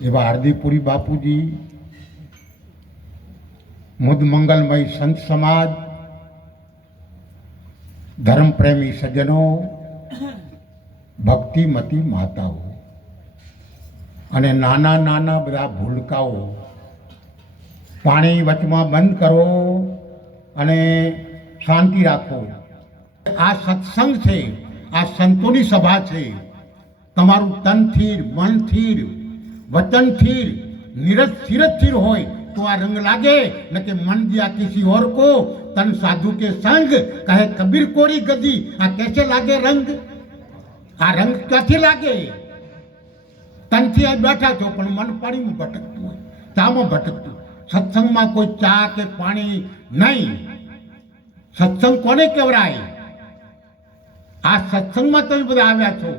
એવા હાર્દીપુરી બાપુજી, મુદ મંગલમય સંત સમાજ, ધર્મપ્રેમી સજ્જનો, ભક્તિમતી માતાઓ અને નાના નાના બધા ભૂલકાઓ, પાણી વચમાં બંધ કરો અને શાંતિ રાખો. આ સત્સંગ છે, આ સંતોની સભા છે. તમારું તન થીર, મન થીર, वचन थीर, नीरज सीरज थीर होय तो आ रंग लागे न के मन दिया किसी और को तन साधु के संग कहे कबीर कोरी गदी. आ कैसे लागे रंग? आ रंग क्याथी लागे? तन थी आ बैठा छो पण मन पाणी में भटकतुं होय, चामां भटकतुं. सत्संग में कोई चा के पाणी नहीं. सत्संग कोने कहेवाय? आ सत्संग में तमे बधा आव्या छो.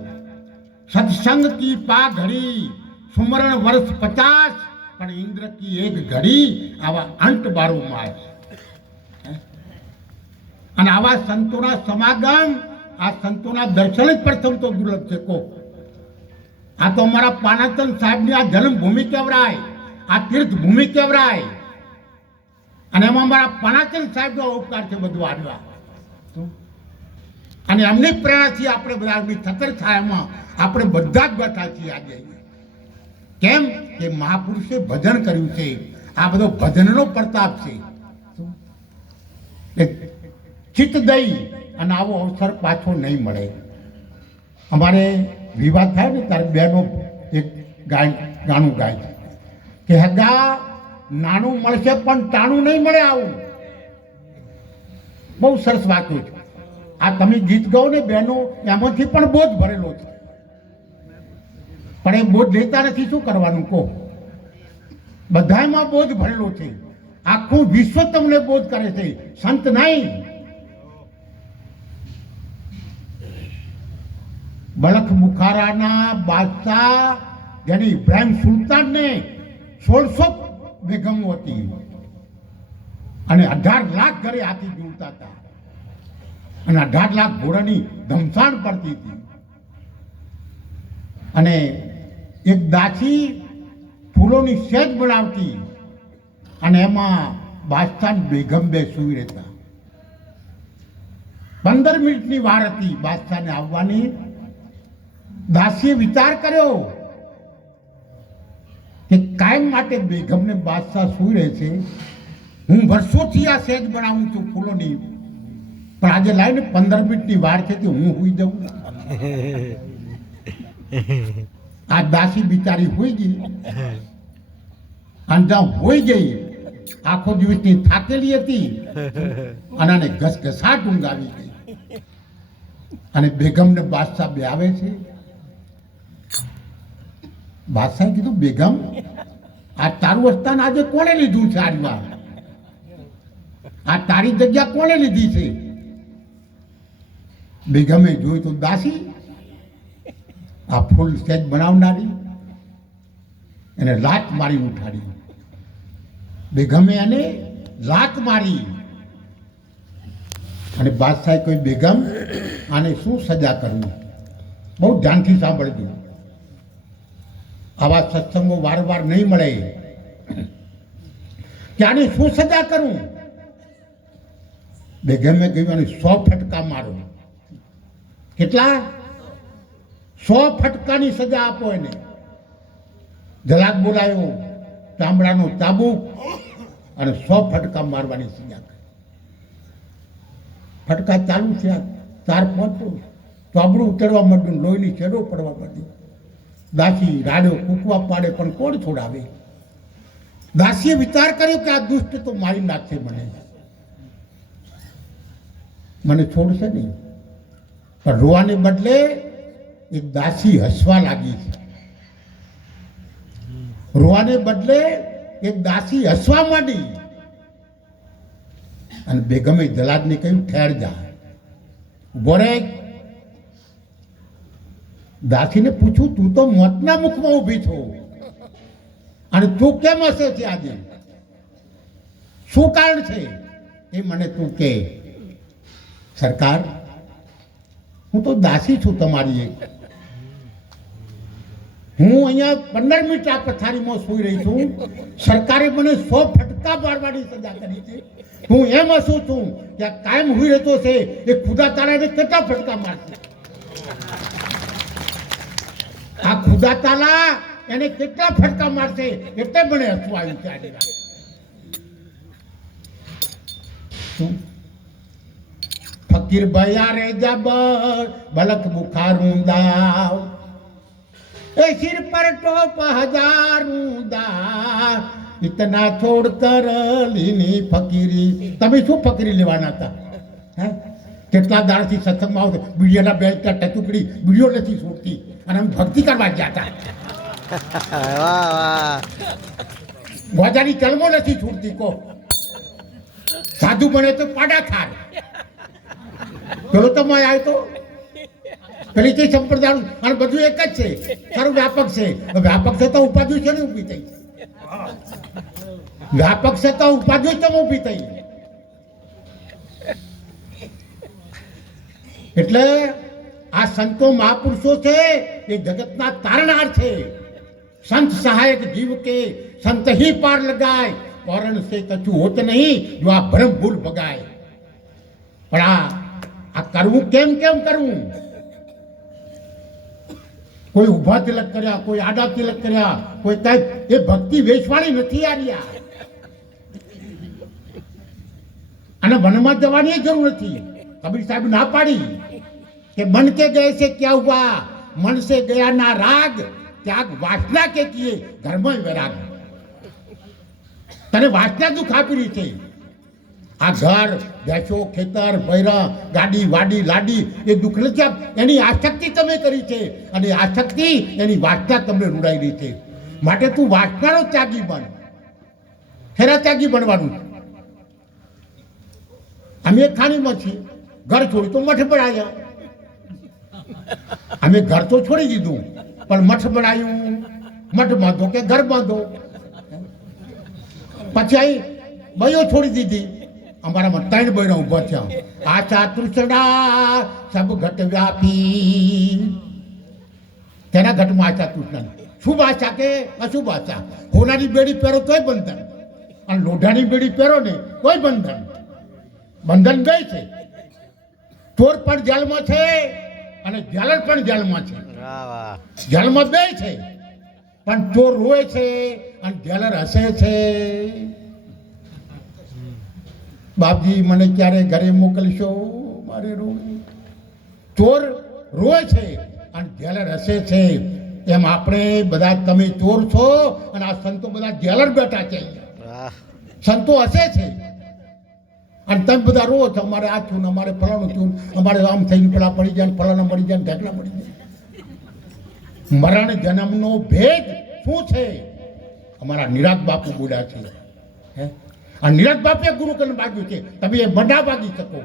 सत्संग की पा घड़ी सुमरण वर्ष 50 पण इंद्र की एक घड़ी आवा अंत 12 मास. અને આવા સંતોના સમાગમ, આ સંતોના દર્શન જ પ્રથમ તો દુર્લભ છે. કો આ તો અમારા પાનાચંદ સાહેબની આ જન્મભૂમિ કહેવાય, આ તીર્થભૂમિ કહેવાય. અને એમાં અમારા પાનાચંદ સાહેબનો ઉપકાર છે બધું આવ્યા. અને એમની પ્રેરણાથી આપણે બધા છત્ર છાયામાં આપણે બધા જ બેઠા છીએ આજે. કેમ કે મહાપુરુષે ભજન કર્યું છે. આ બધો ભજનનો પ્રતાપ છે. ચિત્ત દઈ અને આવો અવસર પાછો નહીં મળે. અમારે વિવાદ થાય ને ત્યારે બેનો એક ગાણું ગાય કે હગા નાનું મળશે પણ ટાણું નહીં મળે. આવું બહુ સરસ વાતો છે. આ તમે ગીત ગાઓ ને બહેનો, એમાંથી પણ બોધ ભરેલો છે. પણ એ બોધ લેતા નથી. શું કરવાનું કહો? બધામાં બોધ ભરેલો છે. આખું વિશ્વ તમને બોધ કરે છે, સંત નહીં. બલખ બુખારાના બાદશાહ જેની ઇબ્રાહિમ સુલતાનને 1600 બેગમો હતી અને 18 લાખ ઘરે હાથી જોડતા હતા અને 18 લાખ ઘોડાની ધમસાણ પડતી હતી. અને એક દાસી ફૂલોની સેજ બનાવતી અને એમાં બાદશાહ બેગમ બે સૂઈ રહેતા. 15 મિનિટની વાર હતી બાદશાહને આવવાની. દાસીએ વિચાર કર્યો કે કાયમ માટે બેગમને બાદશાહ સૂઈ રહે છે, હું વર્ષોથી આ સેજ બનાવું છું ફૂલોની, પણ આજે લાવીને 15 મિનિટની વાર છે કે હું સૂઈ જઉં. આ દાસી બિચારી હોઈ ગઈ અને જ્યાં હોઈ ગઈ આખો દિવસની થાકેલી હતી અને આને ઘસઘસાટ ઊંઘ આવી ગઈ. અને બેગમને બાદશાહ બે આવે છે. બાદશાહે કીધું, બેગમ આ તારું સ્થાન આજે કોણે લીધું છે? આજમાં આ તારી જગ્યા કોણે લીધી છે? બેગમે જોયું તો દાસી આ ફૂલ સ્ટેજ બનાવનારી એને લાત મારી ઉઠાડી. બેગમે એને લાત મારી અને બાદશાહે કોઈ, બેગમ આને શું સજા કરવું? બહુ ધ્યાનથી સાંભળજો. આવા સત્સંગો વારંવાર નહીં મળે કે આને શું સજા કરું? બેગમે કહ્યું, આને 100 ફટકા મારો. કેટલા? 100 ફટકાની સજા આપો એને. જલાક બોલાયો, ચામડાનો ચાબુક અને 100 ફટકા મારવાની સજા કરી. ફટકા ચાલુ થયા, 4-5 ચાબડું ઉતરવા માંડ્યું, લોહીની છેડો પડવા માંડી. દાસી રાડ્યો, કૂકવા પાડે પણ કોણ છોડાવે? દાસીએ વિચાર કર્યો કે આ દુષ્ટ તો મારી નાખશે, મને છોડશે નહીં. પણ રોવાને બદલે એક દાસી હસવા લાગી છે. રોવાને બદલે એક દાસી હસવા માંડી. અને બેગમે જલાદને કહ્યું, ઠેર જા, ઉભો રહે. દાસીને પૂછ્યું, તું તો મોતના મુખમાં ઊભી છો અને તું કેમ હસે છે આજે? શું કારણ છે એ મને તું કે. સરકાર, હું તો દાસી છું તમારી એક, હું અહીંયા 15 મિનિટ આ પથારીમાં સૂઈ રહી છું, સરકારે મને 100 ફટકા મારવાની સજા કરી છે. હું એમ હસું છું કે આ કાયમ હુઈ રહેતો છે એ ખુદા તાલાને કેટલા ફટકા મારશે? આ ખુદા તાલા એને કેટલા ફટકા મારશે એટલે મને હસવું આવ્યું છે આજે રાત. ફકીર ભયા રે જબર બલક બુખારું દાવ એ સિર પર ટોપ હજારું દા ઇતના છોડ કર લીની ફકીરી. તમે શું ફકીરી લેવાના હતા? હે કેટલા દાડથી સત્સંગમાં આવતો બીડીઓના બે ટચુકડી બીડીઓ નથી છૂટતી અને અમે ભક્તિ કરવા ગયા હતા. ગોજાની ચલમો નથી છૂટતી. કો સાધુ બને તો પાડા ખાર. પેલો તો મેં આવ્યો તો પેલી કઈ સંપ્રદાય અને બધું એક જ છે. સારું વ્યાપક છે. વ્યાપક છે તો ઉપાધિ છે ને ઊભી થઈ. વ્યાપક છે તો ઉપાધિ તો ઊભી થઈ. એટલે આ સંતો મહાપુરુષો છે એ જગતના તારણહાર છે. સંત સહાયક જીવ કે સંત ही पार लगाए औरण से कछु होत नहीं जो આ ભ્રમ ભૂલ ભગાય. પણ આ કરવું કેમ કરવું? કોઈ ઊભા તિલક કર્યા, કોઈ આડા તિલક કર્યા, કોઈ કઈ એ ભક્તિ વેચવાળી નથી આર્યા. અને વનમાં જવાની જરૂર નથી. કબીર સાહેબ ના પાડી કે मन के गए से क्या हुआ, मन से गया ना राग, त्याग वासना के किए धर्म वैराग. તને વાસના દુઃખ આપી રહી છે. આ ઘર, ભેંસો, ખેતર, બૈરા, ગાડી, વાડી, લાડી એ દુઃખ નથી આપ. એની આસક્તિ તમે કરી છે અને આસક્તિ એની વાસના તમને રૂડાઈ રહી છે. માટે તું વાસનાનો ત્યાગી બન. ખેરા ત્યાગી બનવાનું. અમે ખાણીમાં છીએ. ઘર છોડી તો મઠ બનાવ્યા. અમે ઘર તો છોડી દીધું પણ મઠ બનાવ્યું. મઠ બાંધો કે ઘર બાંધો. પછી બયો છોડી દીધી. અમારામાં 3 બહેનો ઉભા થયા. આશા તૃષ્ણા સબ ઘટ વ્યાપી. તેના ઘટમાં આશા તૃષ્ણા. શુભ આશા કે અશુભ આશા. હોનાની બેડી પહેરો તોય બંધન અને લોઢાની બેડી પહેરો ને તોય બંધન. બંધન ગઈ છે. ચોર પણ જેલમાં છે અને જેલર પણ જેલમાં છે. જેલમાં બે છે પણ ચોર રોય છે અને જેલર હસે છે. બાપજી મને ક્યારે ઘરે મોકલશો? મારે ચોર રોય છે અને જેલર હસે છે. એમ આપણે બધા તમે ચોર છો અને આ સંતો બધા જેલર બેઠા છે. સંતો હસે છે અને તમે બધા રો છો. અમારે આ થયું, અમારે ફલાણું થયું, અમારે આમ થઈને પેલા પડી જાય, ફલાણા મળી જાય, ઢેકલા મળી જાય. મરણ જન્મનો ભેદ શું છે? અમારા નિરાગ બાપુ બોલ્યા છે. હે આ નિરાગ બાપે ગુરુ કરીને માગ્યું છે. તમે એ મંડા માગી શકો.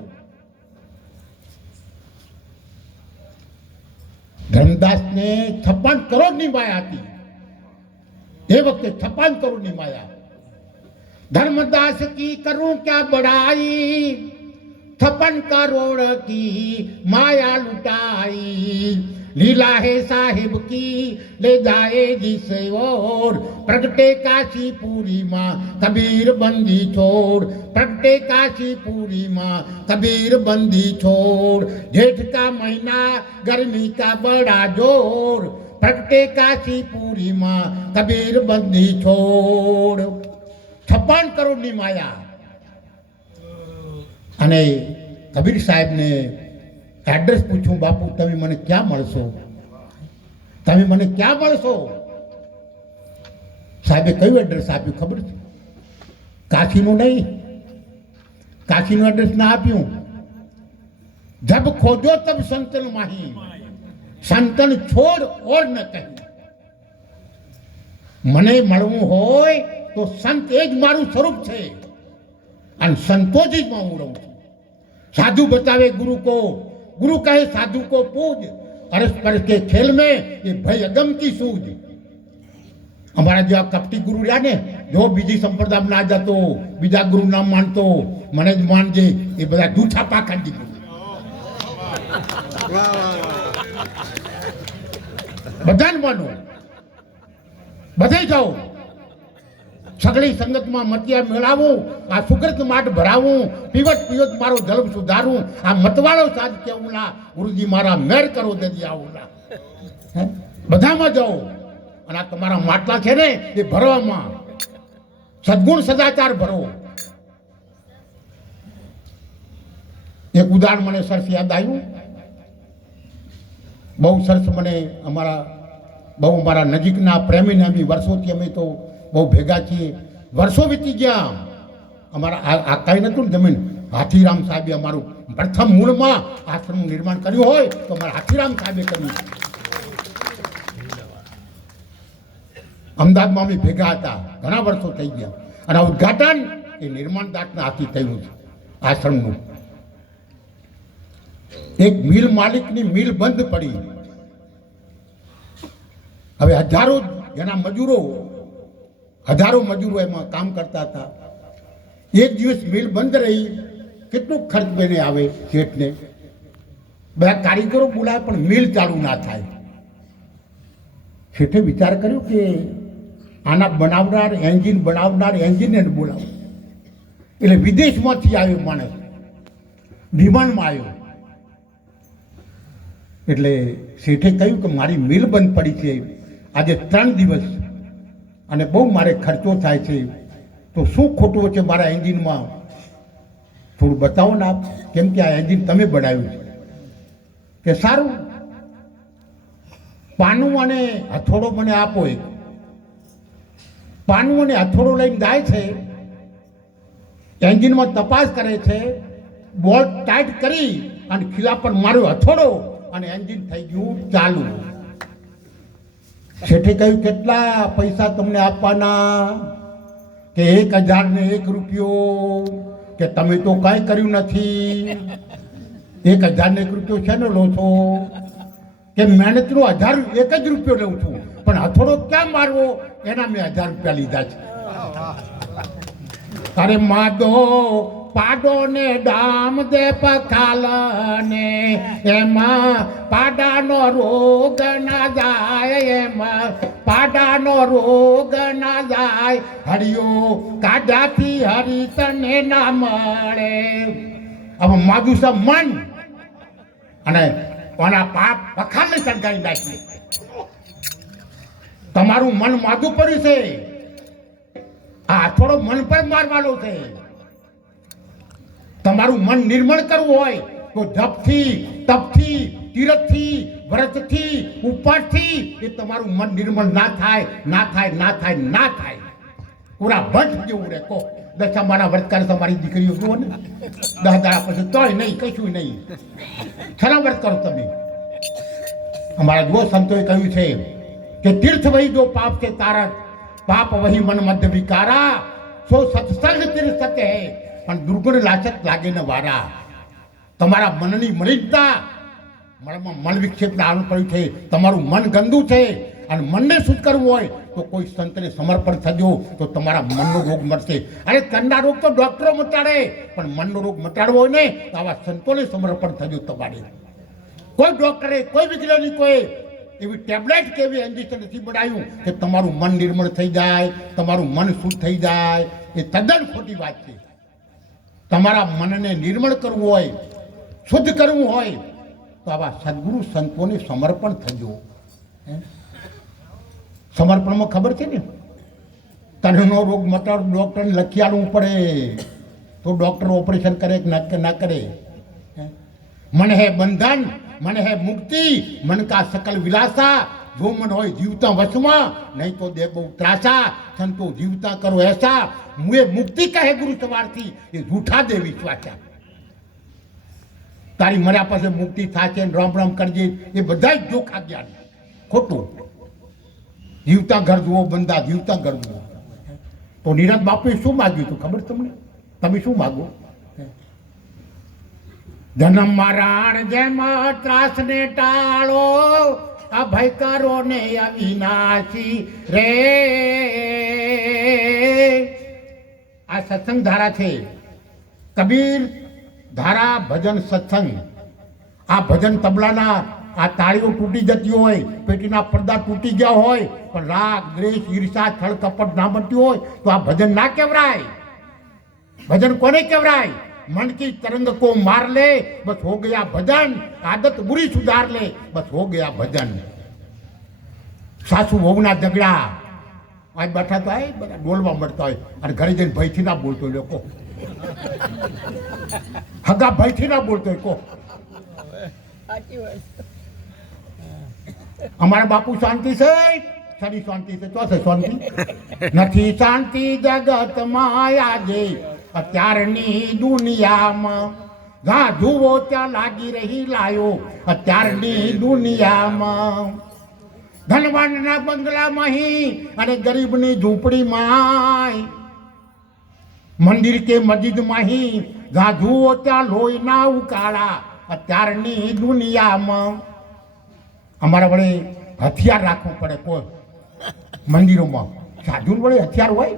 ધર્મદાસને 56 કરોડની માયા હતી. એ વખતે 56 કરોડની માયા. धर्मदास की करूं क्या बड़ाई, 56 करोड़ की माया लुटाई. लीला है साहिब की ले जाए जिसे और, प्रगटे काशीपुरी माँ कबीर बंदी छोड़. प्रगटे काशीपुरी माँ कबीर बंदी छोड़. जेठ का महीना गर्मी का बड़ा जोर, प्रगटे काशीपुरी माँ कबीर बंदी छोड़. 56 કરોડની માયા. અને કબીર સાહેબને એડ્રેસ પૂછ્યું, બાપુ તમે મને ક્યાં મળશો? તમે મને ક્યાં મળશો? સાહેબે કયું એડ્રેસ આપ્યું ખબર છે? કાશીનું નહીં. કાશીનું એડ્રેસ ના આપ્યું. જબ ખોજો તબ સંતન માહી, સંતન છોડ ઓર ન કહી. મને મળવું હોય તો સંત એ જ મારું સ્વરૂપ છે અને સંતો જ હું રહું છું. साधु बतावे गुरु को, गुरु कहे साधु को पूज. अरस परस के खेल में ये भय अगम की सूझ. हमारा जो कपटी गुरु रहा ने, जो बीजी संप्रदाय में आ जातो, बीजा गुरु नाम मानतो, मने ज मानजे, ये बधा जूठा पाखंडी गुरु. बधाने मानो બધે જાઓ, સગળી સંગતમાં મતિયા મેળાવું, આ સુગૃત માટ ભરાવું, પીવત પીવત મારો જલમ સુધારું, આ મતવાળો સાજ કેવું ના, ગુરુજી મારા મેર કરો દેજી આવું ના. બધામાં જાઓ અને આ તમારા માટલા છે ને એ ભરવામાં સદગુણ સદાચાર ભરો. એક ઉદાહરણ મને સરસ યાદ આવ્યું, બહુ સરસ મને અમારા નજીકના પ્રેમીને અમે વર્ષોથી અમે તો બહુ ભેગા છીએ, વર્ષો વીતી ગયા. અમારા આ કાંઈ નતું ને જમીન, હાથીરામ સાહેબે અમારું પ્રથમ મૂળમાં આશ્રમનું નિર્માણ કર્યું હોય તો અમારા હાથીરામ સાહેબે કર્યું. અમદાવાદમાં અમે ભેગા હતા, ઘણા વર્ષો થઈ ગયા અને આ ઉદઘાટન એ નિર્માણદાસના હાથી થયું છે આશ્રમનું. એક મિલ માલિકની મિલ બંધ પડી. હવે હજારો મજૂરો એમાં કામ કરતા હતા. એક દિવસ મિલ બંધ રહી, કેટલું ખર્ચ બેને આવે શેઠને, બધા કારીગરો બોલાવે પણ મિલ ચાલુ ના થાય. શેઠે વિચાર કર્યો કે આના બનાવનાર એન્જિનને બોલાવો. એટલે વિદેશમાંથી આવ્યો માણસ, વિમાનમાં આવ્યો. એટલે શેઠે કહ્યું કે મારી મિલ બંધ પડી છે આજે 3 દિવસ અને બહુ મારે ખર્ચો થાય છે, તો શું ખોટું છે મારા એન્જિનમાં, થોડું બતાવો ને આપ, કેમ કે આ એન્જિન તમે બનાવ્યું છે. કે સારું, પાનું અને હથોડો મને આપો. એક પાનું અને હથોડો લઈને જાય છે, એન્જિનમાં તપાસ કરે છે, બોલ્ટ ટાઈટ કરી અને ખીલા પર માર્યો હથોડો અને એન્જિન થઈ ગયું ચાલુ. શેઠે કહ્યું કેટલા પૈસા તમને આપવાના? કે 1001 રૂપિયો. કે તમે તો કાંઈ કર્યું નથી, 1001 રૂપિયો છે ને લો છો? કે મહેનતનો 1 જ રૂપિયો લઉં છું, પણ હથોડો ક્યાં મારવો એના મેં 1000 રૂપિયા લીધા છે. અરે માધો પાડો ને ડામ દે પખાલને, એમાં પાડાનો રોગ ના જાય, એમાં પાડાનો રોગ ના જાય. હરિયો કાઢાથી હરી તને ના મળે. હવે માધુ સા મન અને કોના પાપ પખાલને ચડકાઈ નાખી. તમારું મન માધું પડ્યું છે, આ થોડો મન પર મારવાનો છે. તમારું મન નિર્મળ કરવું હોય તો જપથી, તપથી, તીરથથી, વ્રતથી, ઉપવાસથી એ તમારું મન નિર્મળ ના થાય. પૂરા ભટ્ટ જેવું રે. કહો દશા મારા વ્રત કરે તમારી દીકરીઓ જુઓ ને, 10 દાડા પછી તોય નહીં, કશું નહીં. ખરા વ્રત કરો તમે. અમારા જુઓ સંતોએ કહ્યું છે કે તીર્થ વહી જો પાપ છે તારક, પાપ વહી મન મધ્ય વિકારા, સો સત્સંગ તીર્થ સત્ય હે પણ દુર્ગુણ લાચત લાગે ને વારા. તમારા મનની મલિનતા, મન વિક્ષેપ આવવું પડ્યું છે, તમારું મન ગંદુ છે અને મનને શુદ્ધ કરવું હોય તો કોઈ સંતને સમર્પણ થજો તો તમારા મનનો રોગ મટશે. અરે તનના રોગ તો ડોક્ટરો મટાડે, પણ મનનો રોગ મટાડવો હોય ને તો આવા સંતોને સમર્પણ થજો તમારે. કોઈ ડોક્ટરે, કોઈ વૈજ્ઞાનિકોએ એવી ટેબ્લેટ કે એવી ઇન્જેક્શન નથી બનાવ્યું કે તમારું મન નિર્મળ થઈ જાય, તમારું મન શુદ્ધ થઈ જાય. એ તદ્દન ખોટી વાત છે. તમારા મનને નિર્મળ કરવું હોય, શુદ્ધ કરવું હોય તો આવા સદગુરુ સંતોને સમર્પણ થજો. સમર્પણમાં ખબર છે ને, તનનો રોગ મટાડ ડૉક્ટરને લખી આવવું પડે તો ડૉક્ટર ઓપરેશન કરે કે ના કરે. મન હે બંધન, મન હે મુક્તિ, મન કા સકલ વિલાસા. જો મન હોય જીવતા વશમાં, નહીં તો દે બહુ ત્રાસા. સંતો જીવતા કરો એસા, મુએ મુક્તિ કહે ગુરુ સવારથી, એ જૂઠા દે વિશ્વાસા. તારી મર્યા પાસે મુક્તિ થશે, રામ રામ કરજે, એ બધા જ જોખા જ્ઞાન ખોટું. જીવતા ઘર જુઓ બંદા, જીવતા ઘર જુઓ. તો નિરંત બાપુએ શું માગ્યું હતું ખબર તમને? તમે શું માગો? જન્મ મરણ જેમ ત્રાસને ટાળો, અભય કરો ને અવિનાશી રે. આ સત્સંગ ધારા છે, કબીર ધારા ભજન સત્સંગ. આ ભજન તબલાના આ તાળીઓ તૂટી જતી હોય, પેટીના પડદા તૂટી ગયા હોય, પણ રાગ દ્વેષ ઈર્ષા છળ કપટ ના બનતી હોય તો આ ભજન ના કહેવાય. भजन कोने कहराय? मन की तरंग को मार ले बस हो गया भजन, आदत बुरी सुधार ले बस हो गया भजन. सासू वहुना झगड़ा आज बैठा तो आए बड़ा बोलवा मरता है और घरे जन भाई थी ना बोलते लोग हगा भाई थी ना बोलते को हमारा बापू शांति से सारी शांति से तो शांति નથી શાંતિ જગત માયા જે અત્યારની દુનિયામાં જા જુઓ ત્યાં લાગી રહી લાયો અત્યારની દુનિયામાં ધનવાનના બંગલામાં અને ગરીબની ઝૂંપડીમાં મંદિર કે મસ્જિદમાં જા જુઓ ત્યાં લોહીના ઉકાળા અત્યારની દુનિયામાં અમારા વડે હથિયાર રાખવું પડે કોઈ मंदिरों साधु बड़े हथियार हुए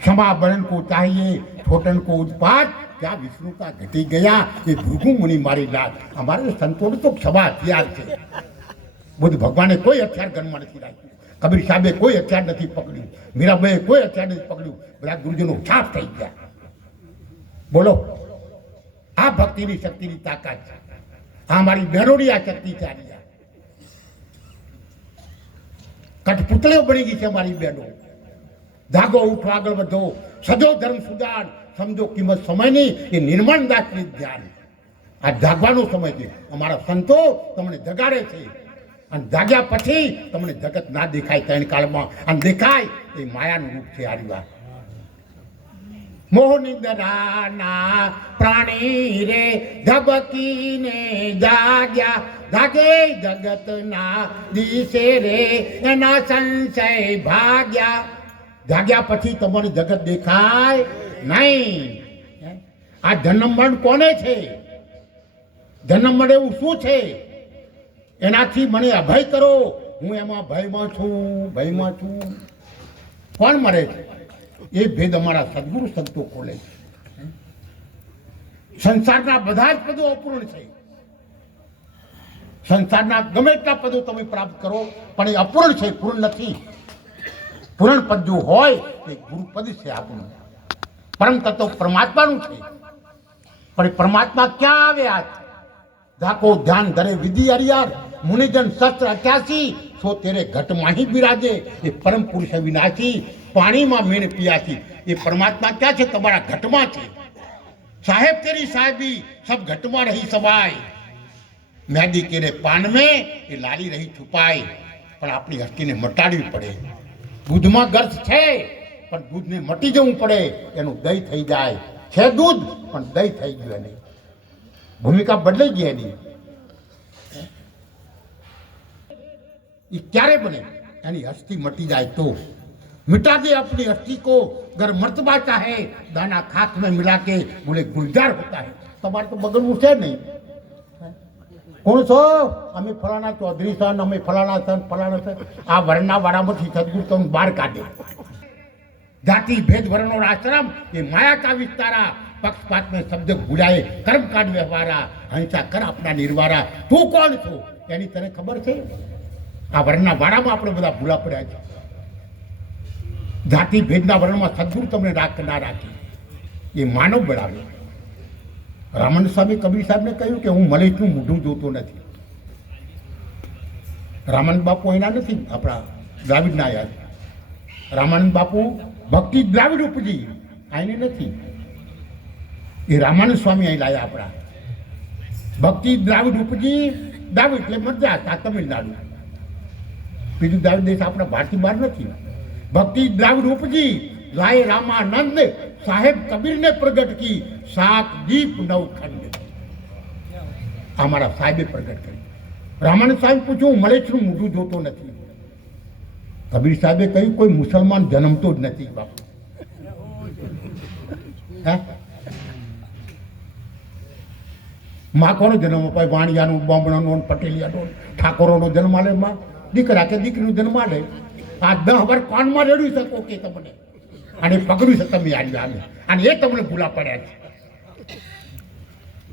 क्षमाबरण को चाहिए छोटन को उत्पाद क्या विष्णु का घटी गया ये भृगु मुनि मारी लाल हमारे संतों तो क्षमा हथियार थे. बुद्ध भगवान कोई हथियार गन में नहीं राख्યું, कबीर साहबे कोई हथियार नहीं पकड़્યું, मीराबाई कोई हथियार नहीं पकड़્યું, બધા ગુરુજીનો છાપ થઈ ગયા. બોલો આ ભક્તિની શક્તિની તાકાત છે, આ અમારી બહેનોની આ શક્તિ છે. कठपुतलियों बनी गई है हमारी बहनों. जागो उठो आगे बढ़ो, सजो धर्म सुधार, समझो कीमत समय नहीं ये निर्माण दास ध्यान. आ जागवानो समय है. हमारा संतो तमने जगाड़े छे અને જાગ્યા પછી તમને જગત ના દેખાય ત્રણ કાળમાં અને દેખાય એ માયાનું રૂપ છે. આ રીવા મોહનિંદરાના પ્રાણી રે ધબકીને જાગ્યા જાગે જગતના દિશે રે એના સંશય ભાગ્યા. જાગ્યા પછી તમને જગત દેખાય નહીં. આ જન્મ મરણ કોને છે? જન્મ મરણ એવું શું છે? એનાથી મને અભય કરો, હું એમાં ભયમાં છું. કોણ મરે છે? એ ભેદ અમારા સદગુરુ સંતો ખોલે છે. સંસારના બધા જ પદો અપૂર્ણ છે. સંસારના ગમે એટલા પદો તમે પ્રાપ્ત કરો પણ એ અપૂર્ણ છે, પૂર્ણ નથી. પૂર્ણ પદ જો હોય એ ગુરુપદ છે આપણું. પરમ તત્વ પરમાત્માનું છે. પણ એ પરમાત્મા ક્યાં આવ્યા? ધાકો ધ્યાન ધરે વિધિ હરિયાર मुनिजन शस्त्र 88 सो तेरे घट में ही विराजे. ये परम पुरुष विनाशी पानी में मेन पियासी. ये परमात्मा क्या है? तुम्हारा घट में है. साहेब तेरी साहेबी सब घट में रही सबाई. मेहदी के पान में ये लाली रही छुपाई. पर अपनी हस्ती ने मटाड़वी पड़े. दूध में गर्थ है पर दूध ने मटी जवू पड़े. एनु दही थई जाए छे दूध पण दही थई गयो नहीं. भूमिका बदलाई गई नहीं. ये क्यारे बने? यानी हस्ती मटी जाए तो मिटा दे अपनी हस्ती को. अगर मर्तबा चाहे दाना खाक में मिला के बोले गुलजार होता है. तुम्हारे तो बगल से नहीं. कौन सो? अमे फलाना चौधरी सन, अमे फलाना सन. आ वर्णा वाड़ा में सदगुरु तुम बाहर काटे. जाति भेद वर्ण और आश्रम ये माया का विस्तारा. पक्षपात में शब्द भूलाए कर्म कांड व्यवहारा. हिंसा कर अपना निर्वारा. तू कौन छो? यानी तने खबर है? आ वर्णना वाड़ाમાં આપણે બધા ભૂલા પડ્યા છે. જાતિ ભેદના વર્ણમાં સદગુરુ તમને ના રાખી એ માનવ બનાવે. રામાનંદ સ્વામી કબીર સાહેબને કહ્યું કે હું મલેશનું મોઢું જોતો નથી. રામાનંદ બાપુ એના નથી, આપણા દ્રાવિડના યાદ. રામાનંદ બાપુ ભક્તિ દ્રાવિડ ઉપજી, આને નથી. એ રામાનંદ સ્વામી અહીં લાયા આપણા. ભક્તિ દ્રાવિડ ઉપજી. દ્રાવિડ એટલે મદ્રાસ, આ તમિલનાડુ. બીજું દ્રાવિડ દેશ આપણા ભારતથી બહાર નથી. ભક્તિ દ્રાવિડ ઉપજી લાય રામાનંદ સાહેબ કબીરને પ્રગટ કી. 7 દીપ 9 ખંડ અમારા સાહેબે પ્રગટ કરી. રામાનંદ સાહેબ પૂછ્યું મલેશનું મોઢું જોતો નથી. કબીર સાહેબે કહ્યું કોઈ મુસલમાન જન્મતો જ નથી બાપુ. માં કોનો જન્મ અપાય? વાણિયાનો, બામણાનો, પટેલિયાનો, ઠાકોરોનો જન્મ આલે માં. દીકરા કે દીકરીનો જન્મ આલે. આ 10 વર્ષ કોનમાં રેડવી શકો કે તમને? અને પકડ્યું છે તમે આવ્યા અને એ તમને ભૂલા પડ્યા છે.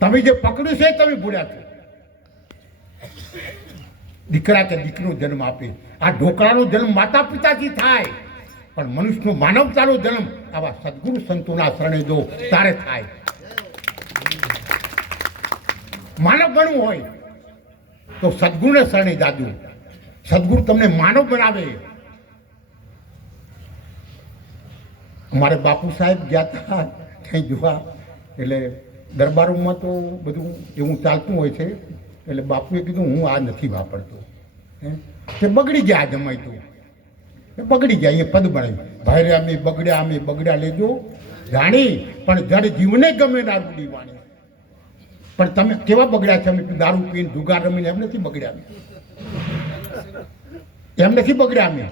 તમે જે પકડ્યું છે તમે ભૂલ્યા છો. દીકરા કે દીકરીનો જન્મ આપે. આ ઢોકળાનો જન્મ માતા પિતાથી થાય, પણ મનુષ્યનો માનવતાનો જન્મ આવા સદગુરુ સંતોના શરણે જો તારે થાય. માનવ બનવું હોય તો સદગુરુને શરણે જાજો. સદગુરુ તમને માનવ બનાવે. અમારે બાપુ સાહેબ ગયા હતા ત્યાં જોવા, એટલે દરબારોમાં તો બધું એવું ચાલતું હોય છે. એટલે બાપુએ કીધું હું આ નથી વાપરતો, તે બગડી ગયા જમાય તો બગડી ગયા. એ પદ બનાવ્યું, ભાઈ અમે બગડ્યા લેજો જાણી, પણ જડ જીવને ગમે ના રૂડી વાણી. પણ તમે કેવા બગડ્યા છે? અમે દારૂ પીને જુગાર રમીને એમ નથી બગડ્યા. એમ નથી બગડ્યા. અમે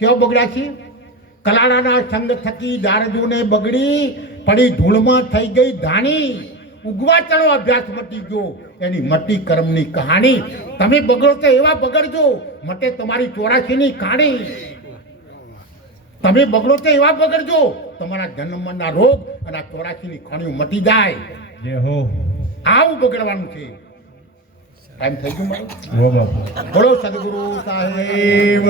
કેવા બગડ્યા છીએ? કલાડાના સંગ થકી દારજોને બગડી પડી ધૂળમાં થઈ ગઈ ધાણી. ઉગવા ચલો અભ્યાસ મટી ગયો એની મટી કર્મની કહાણી. તમે બગડો તો એવા બગડજો મટે તમારી 84ની કાણી. તમે બગડો તો એવા બગડજો તમારા જન્મના રોગ અને 84ની ખાણીઓ મટી જાય. આવું બગડવાનું છે. ટાઈમ થઈ ગયું મારું. બોલો સદગુરુ સાહેબ.